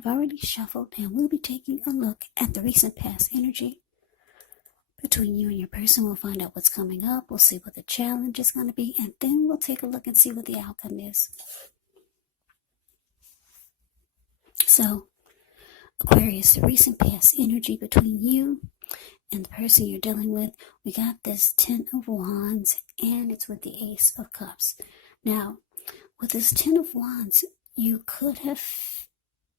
I've already shuffled, and we'll be taking a look at the recent past energy between you and your person. We'll find out what's coming up. We'll see what the challenge is going to be, and then we'll take a look and see what the outcome is. So, Aquarius, the recent past energy between you and the person you're dealing with, we got this 10 of Wands, and it's with the Ace of Cups. Now, with this 10 of Wands, you could have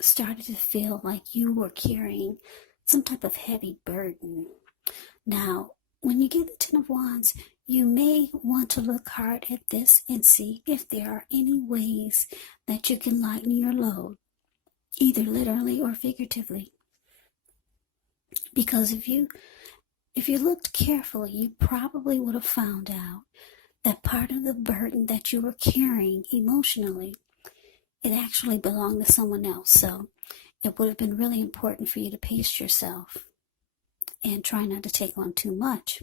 started to feel like you were carrying some type of heavy burden. Now, when you get the 10 of Wands, you may want to look hard at this and see if there are any ways that you can lighten your load, either literally or figuratively. Because if you looked carefully, you probably would have found out that part of the burden that you were carrying emotionally, it actually belonged to someone else. So it would have been really important for you to pace yourself and try not to take on too much.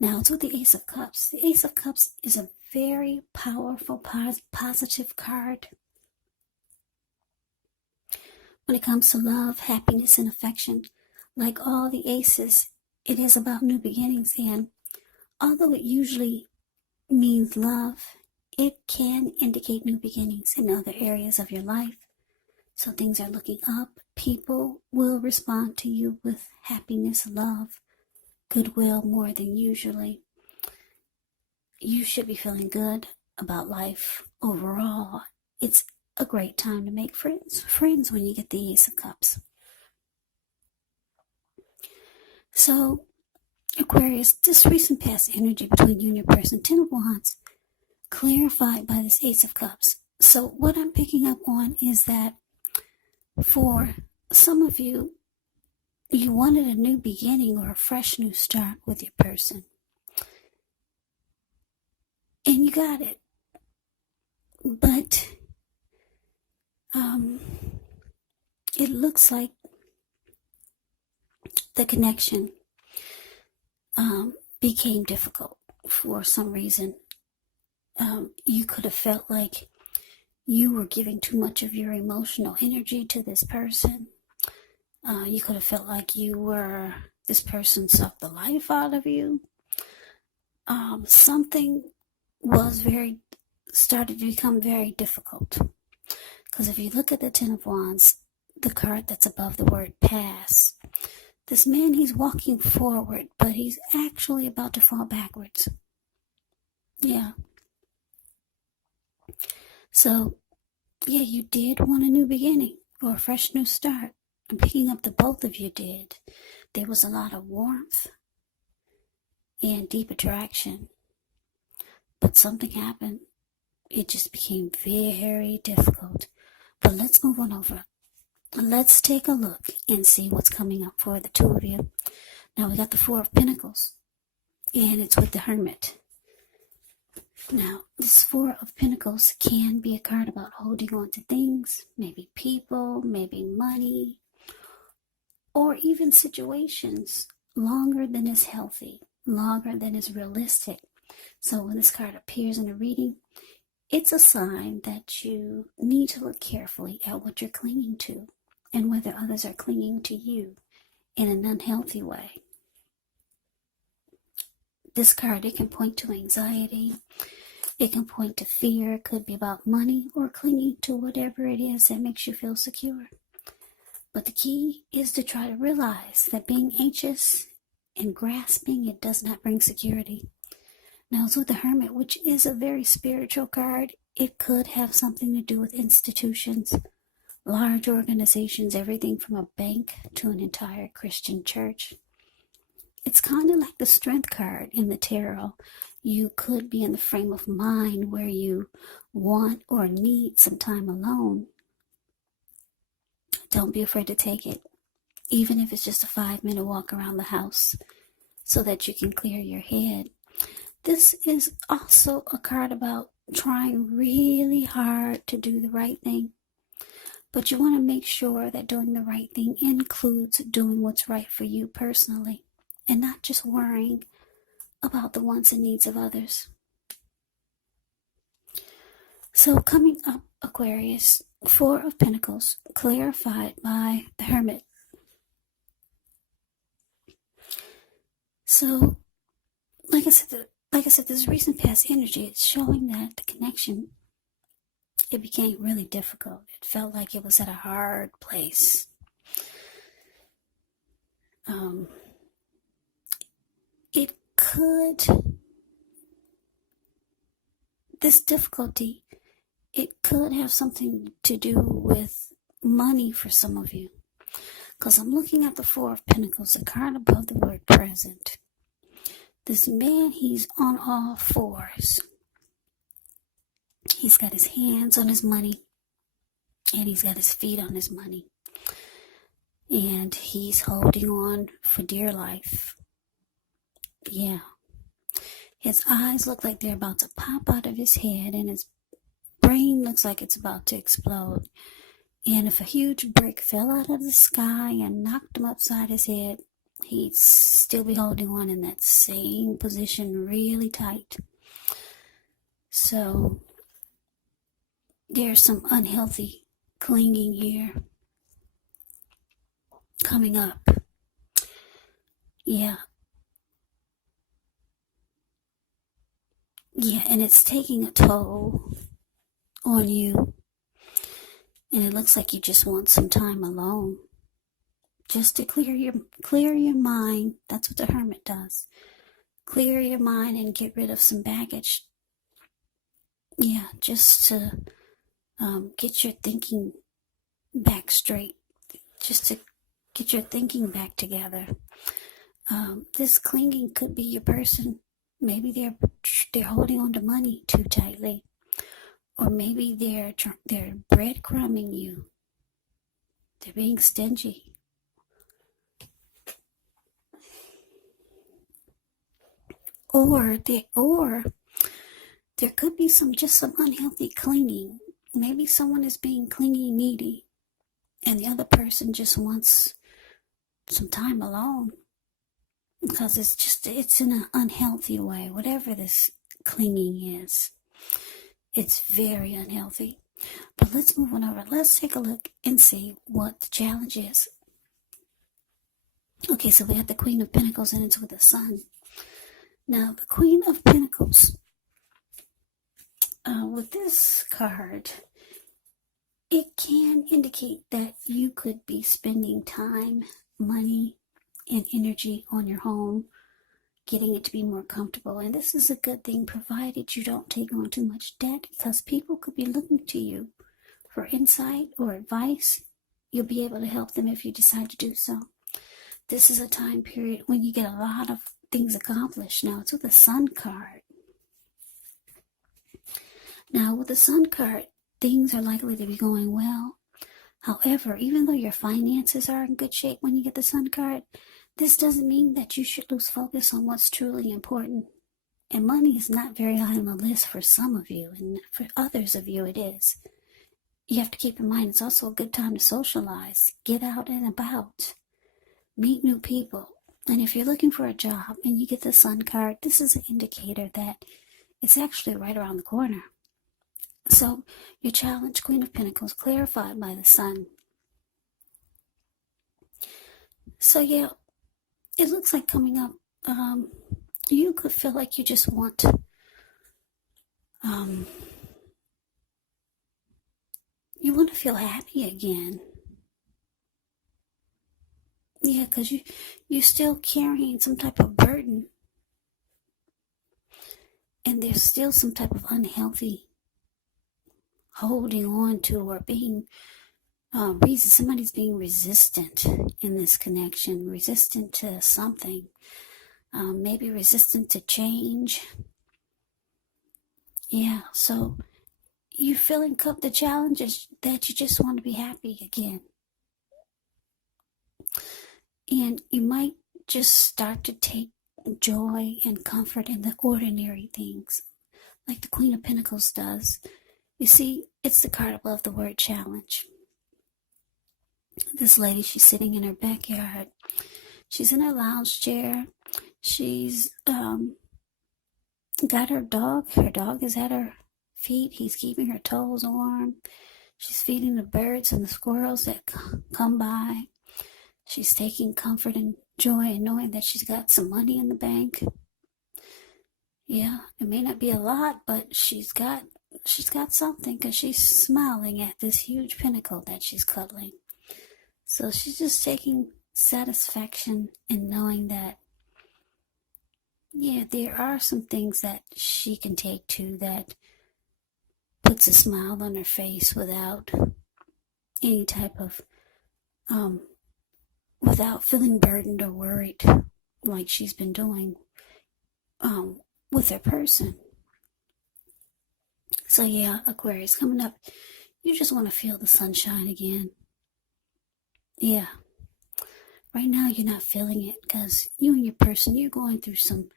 Now, it's with the Ace of Cups. The Ace of Cups is a very powerful, positive card. When it comes to love, happiness, and affection, like all the aces, it is about new beginnings. And although it usually means love, it can indicate new beginnings in other areas of your life. So things are looking up. People will respond to you with happiness, love, goodwill more than usually. You should be feeling good about life overall. It's a great time to make friends when you get the Ace of Cups. So, Aquarius, this recent past energy between you and your person, 10 of Wands, clarified by this Ace of Cups. So what I'm picking up on is that for some of you, you wanted a new beginning or a fresh new start with your person. And you got it. But it looks like the connection became difficult for some reason. You could have felt like you were giving too much of your emotional energy to this person. You could have felt like this person sucked the life out of you. Something started to become very difficult. Because if you look at the 10 of Wands, the card that's above the word pass, this man, he's walking forward, but he's actually about to fall backwards. Yeah. So, yeah, you did want a new beginning or a fresh new start. I'm picking up the both of you did. There was a lot of warmth and deep attraction. But something happened. It just became very difficult. But let's move on over. Let's take a look and see what's coming up for the two of you. Now we got the 4 of Pentacles, and it's with the Hermit. Now, this 4 of Pentacles can be a card about holding on to things, maybe people, maybe money, or even situations longer than is healthy, longer than is realistic. So when this card appears in a reading, it's a sign that you need to look carefully at what you're clinging to and whether others are clinging to you in an unhealthy way. This card, it can point to anxiety. It can point to fear. It could be about money or clinging to whatever it is that makes you feel secure. But the key is to try to realize that being anxious and grasping, it does not bring security. Now, it's with the Hermit, which is a very spiritual card. It could have something to do with institutions, large organizations, everything from a bank to an entire Christian church. It's kind of like the Strength card in the tarot. You could be in the frame of mind where you want or need some time alone. Don't be afraid to take it, even if it's just a 5-minute walk around the house so that you can clear your head. This is also a card about trying really hard to do the right thing. But you want to make sure that doing the right thing includes doing what's right for you personally and not just worrying about the wants and needs of others. So coming up, Aquarius, Four of Pentacles, clarified by the Hermit. So, like I said, this recent past energy, it's showing that the connection, it became really difficult. It felt like it was at a hard place. It could, this difficulty, it could have something to do with money for some of you. Because I'm looking at the Four of Pentacles, the card above the word present. This man, he's on all fours. He's got his hands on his money, and he's got his feet on his money. And he's holding on for dear life. Yeah. His eyes look like they're about to pop out of his head, and his brain looks like it's about to explode. And if a huge brick fell out of the sky and knocked him upside his head, he'd still be holding on in that same position really tight. So there's some unhealthy clinging here coming up. Yeah, and it's taking a toll on you. And it looks like you just want some time alone. Just to clear your mind. That's what the Hermit does. Clear your mind and get rid of some baggage. Yeah, just to get your thinking back straight. Just to get your thinking back together. This clinging could be your person. Maybe they're holding on to money too tightly. Or maybe they're breadcrumbing you. They're being stingy. Or there could be some unhealthy clinging. Maybe someone is being clingy, needy, and the other person just wants some time alone. Because it's in an unhealthy way. Whatever this clinging is, it's very unhealthy. But let's move on over. Let's take a look and see what the challenge is. Okay, so we have the Queen of Pentacles and it's with the Sun. Now, the Queen of Pentacles, with this card, it can indicate that you could be spending time, money, and energy on your home, getting it to be more comfortable. And this is a good thing, provided you don't take on too much debt, because people could be looking to you for insight or advice. You'll be able to help them if you decide to do so. This is a time period when you get a lot of things accomplished. Now, it's with the Sun card. Now, with the Sun card, things are likely to be going well. However, even though your finances are in good shape when you get the Sun card, this doesn't mean that you should lose focus on what's truly important. And money is not very high on the list for some of you, and for others of you it is. You have to keep in mind it's also a good time to socialize, get out and about, meet new people. And if you're looking for a job and you get the Sun card, this is an indicator that it's actually right around the corner. So your challenge, Queen of Pentacles, clarified by the Sun. So yeah, it looks like coming up, you could feel like you just want you want to feel happy again. Yeah, because you're still carrying some type of burden. And there's still some type of unhealthy holding on to or being somebody's being resistant in this connection, resistant to something, maybe resistant to change. Yeah, so you're feeling the challenges that you just want to be happy again. And you might just start to take joy and comfort in the ordinary things, like the Queen of Pentacles does. You see, it's the card above the word challenge. This lady, she's sitting in her backyard. She's in her lounge chair. She's got her dog. Her dog is at her feet. He's keeping her toes warm. She's feeding the birds and the squirrels that come by. She's taking comfort and joy in knowing that she's got some money in the bank. Yeah, it may not be a lot, but she's got something, because she's smiling at this huge pinnacle that she's cuddling. So she's just taking satisfaction in knowing that, yeah, there are some things that she can take to that puts a smile on her face without any type of, without feeling burdened or worried like she's been doing with her person. So yeah, Aquarius, coming up, you just want to feel the sunshine again. Yeah. Right now you're not feeling it because you and your person, you're going through some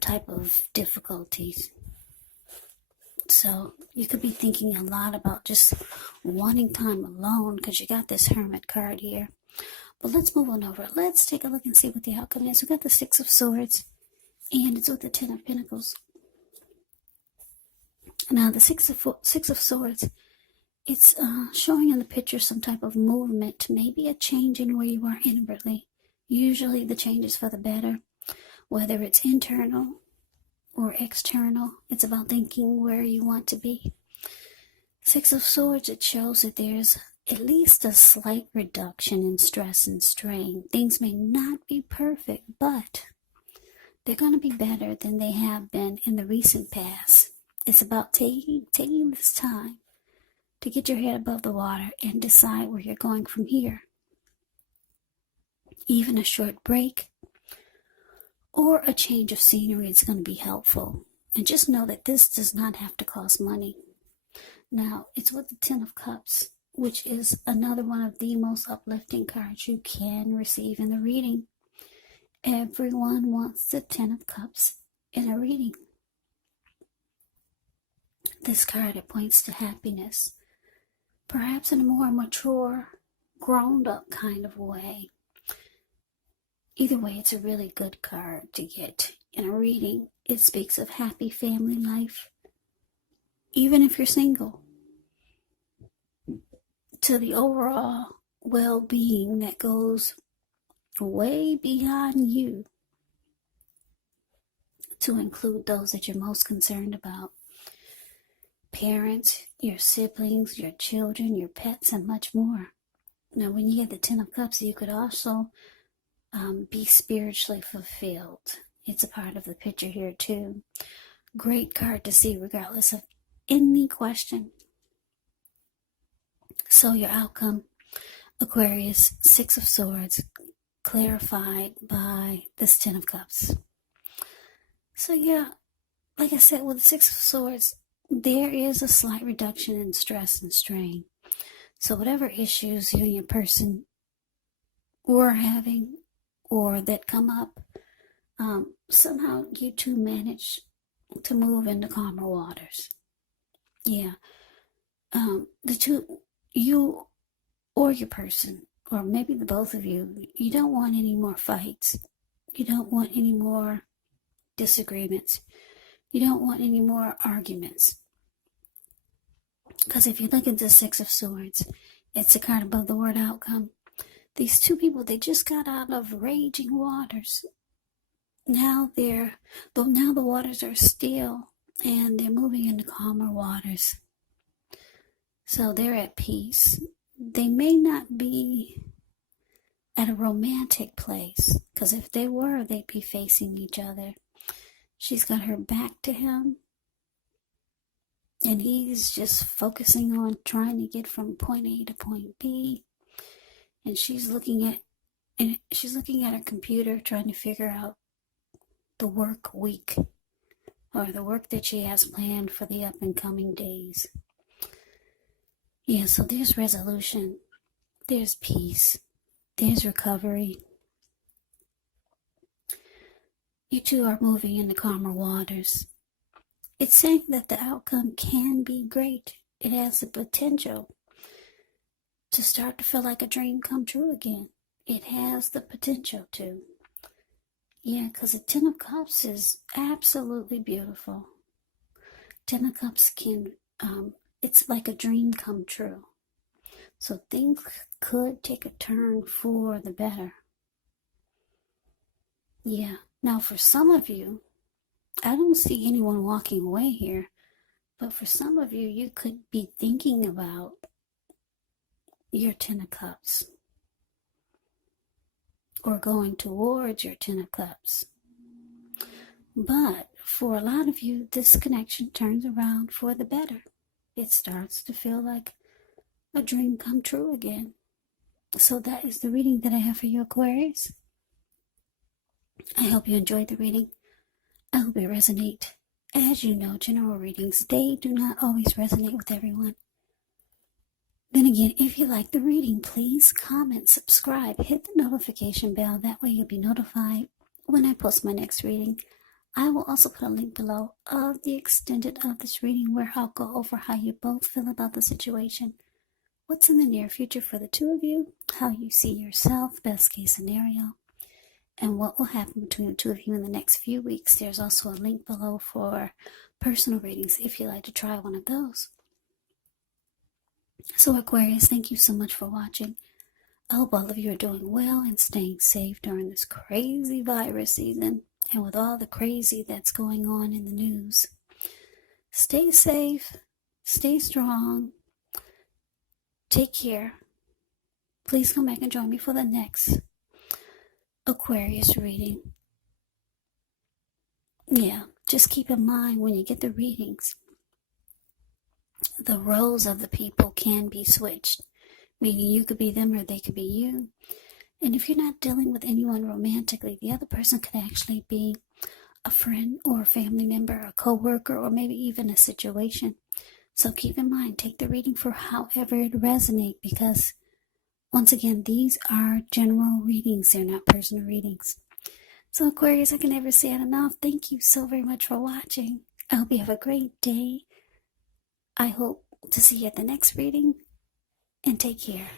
type of difficulties. So you could be thinking a lot about just wanting time alone because you got this Hermit card here. But let's move on over. Let's take a look and see what the outcome is. We got the Six of Swords, and it's with the Ten of Pentacles. Now the Six of Swords, it's showing in the picture some type of movement, maybe a change in where you are inwardly. Usually the change is for the better, whether it's internal or external. It's about thinking where you want to be. Six of Swords, it shows that there's at least a slight reduction in stress and strain. Things may not be perfect, but they're going to be better than they have been in the recent past. It's about taking this time to get your head above the water and decide where you're going from here. Even a short break or a change of scenery is going to be helpful. And just know that this does not have to cost money. Now, it's with the Ten of Cups, which is another one of the most uplifting cards you can receive in the reading. Everyone wants the Ten of Cups in a reading. This card, it points to happiness, perhaps in a more mature, grown-up kind of way. Either way, it's a really good card to get in a reading. It speaks of happy family life, even if you're single, to the overall well-being that goes way beyond you, to include those that you're most concerned about. Parents, your siblings, your children, your pets, and much more. Now, when you get the Ten of Cups, you could also be spiritually fulfilled. It's a part of the picture here too. Great card to see regardless of any question. So your outcome, Aquarius, Six of Swords, clarified by this Ten of Cups. So yeah, like I said, with the Six of Swords, there is a slight reduction in stress and strain. So whatever issues you and your person were having or that come up, somehow you two manage to move into calmer waters. Yeah. The two, you or your person, or maybe the both of you, you don't want any more fights. You don't want any more disagreements. You don't want any more arguments. Because if you look at the Six of Swords, it's a card above the word outcome. These two people, they just got out of raging waters. Now the waters are still, and they're moving into calmer waters. So they're at peace. They may not be at a romantic place, because if they were, they'd be facing each other. She's got her back to him, and he's just focusing on trying to get from point A to point B. And she's looking at her computer, trying to figure out the work week, or the work that she has planned for the up and coming days. Yeah, so there's resolution, there's peace, there's recovery. You two are moving into calmer waters. It's saying that the outcome can be great. It has the potential to start to feel like a dream come true again. It has the potential to. Yeah, because the Ten of Cups is absolutely beautiful. Ten of Cups can it's like a dream come true. So things could take a turn for the better. Yeah. Now, for some of you, I don't see anyone walking away here, but for some of you, you could be thinking about your Ten of Cups or going towards your Ten of Cups. But for a lot of you, this connection turns around for the better. It starts to feel like a dream come true again. So that is the reading that I have for you, Aquarius. I hope you enjoyed the reading. I hope it resonates. As you know, general readings, they do not always resonate with everyone. Then again, if you like the reading, please comment, subscribe, hit the notification bell. That way you'll be notified when I post my next reading. I will also put a link below of the extended of this reading where I'll go over how you both feel about the situation, what's in the near future for the two of you, how you see yourself, best case scenario, and what will happen between the two of you in the next few weeks. There's also a link below for personal readings if you'd like to try one of those. So Aquarius, thank you so much for watching. I hope all of you are doing well and staying safe during this crazy virus season and with all the crazy that's going on in the news. Stay safe, stay strong, take care. Please come back and join me for the next Aquarius reading. Yeah, just keep in mind when you get the readings, the roles of the people can be switched, meaning you could be them or they could be you. And if you're not dealing with anyone romantically, the other person could actually be a friend or a family member, a co-worker, or maybe even a situation. So keep in mind, take the reading for however it resonates, because once again, these are general readings. They're not personal readings. So Aquarius, I can never say it enough. Thank you so very much for watching. I hope you have a great day. I hope to see you at the next reading, and take care.